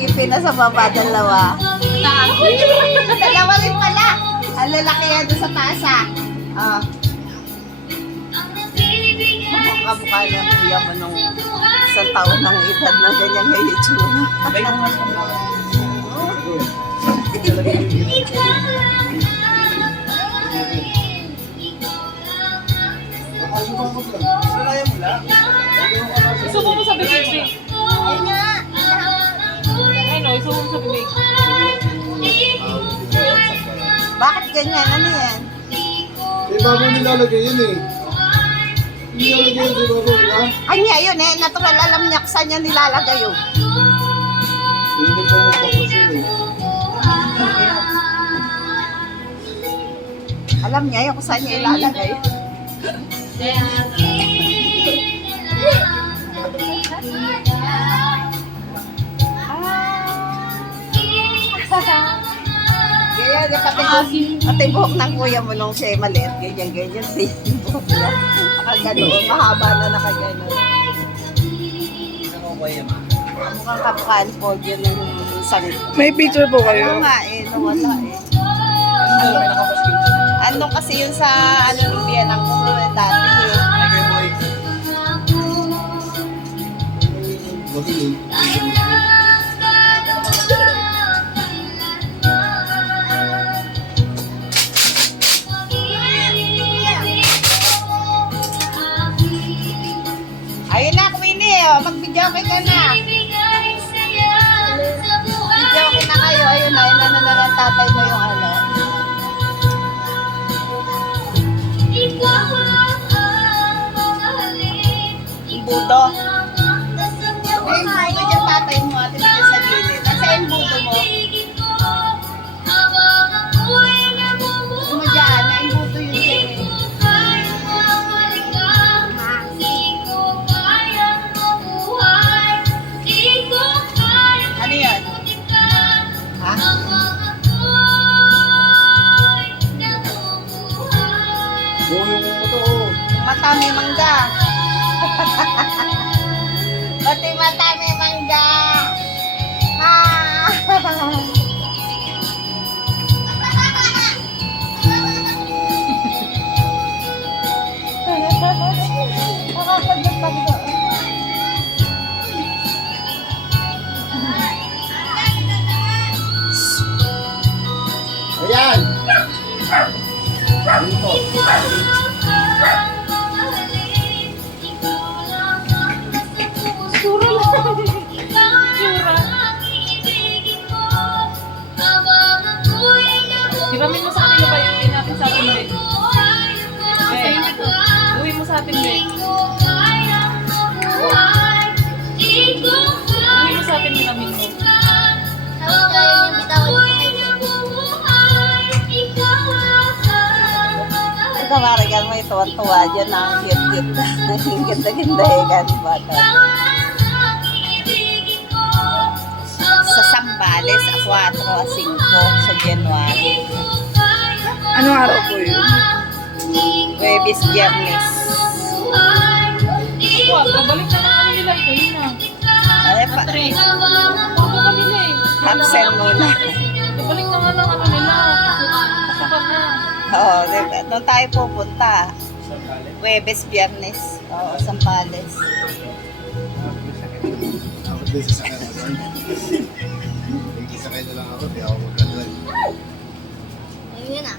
ngipin na sa baba, dalawa. Dalawa rin pala. Ang lalaki yan doon sa taas ah. Ah. Kamukha ng kuya mo nung isang taon ng edad na ganyan ngayon itsura. Isubo mo sa bibig. Ayun nga. Ay no, isubo mo sa bibig. Bakit ganyan? Ano yan? Eh, bago nilalagay yun eh. Nilalagay yun sa bago, di ba? Anya yun eh. Natural alam niya kung saan niya nilalagay yun. Hindi ko magpapos yun eh. Alam niya yun kung saan niya ilalagay. Ganyan, pati buhok ng kuya mo nung siya maliit, ganyan. Buhok niya. Nakaganoon, mahaba na nakaganoon. Mukhang kapkaan po yun yung isang... May picture po Ano kayo? nga eh, nawala eh. Ano kasi yun sa ano nung biyanang ko dati eh. Magaling. Ayun na, Queenie, oh, mag-video okay ka na. Video okay na kayo. Ayun na, inano na lang tatay mo yung ano. Yung buto. Ay, yung buto dyan tatay mo, ate dyan sa gilid. Nasa yung buto mo. Buto mo dyan, na yung buto yun dyan eh. Ano yun? Ha? Oo, yung moto, oh. Mata may mangga. Pati mata may mangga. Nakakagod-pagod. Ayan! Dito. Sura lang. Sura. Di ba min mo sa kanila ba yung uwi natin sa atin, Be? Uwi mo sa atin, Be. Uwi mo sa atin yung amin mo. Ito marigan mo ito, ang tuwa dyan ang cute-cute. Ang ganda-ganda eh, gano'n bata. Sa Sambales, a 4 a 5 sa January. Anong araw po yun? Huwebes, Biyernes. Wala, balik na lang kami nila. Ito yun na. Ay, pa, Bago kanila eh. absent muna. Balik na nga lang ano nila. Sapat na. Oo, diba? Doon tayo pupunta. Huwebes, Biyernes. Oo, Sambales. Ako din sa sakay mo doon. Nagkisakay na lang ako, di ako magkadrive. Ayun na.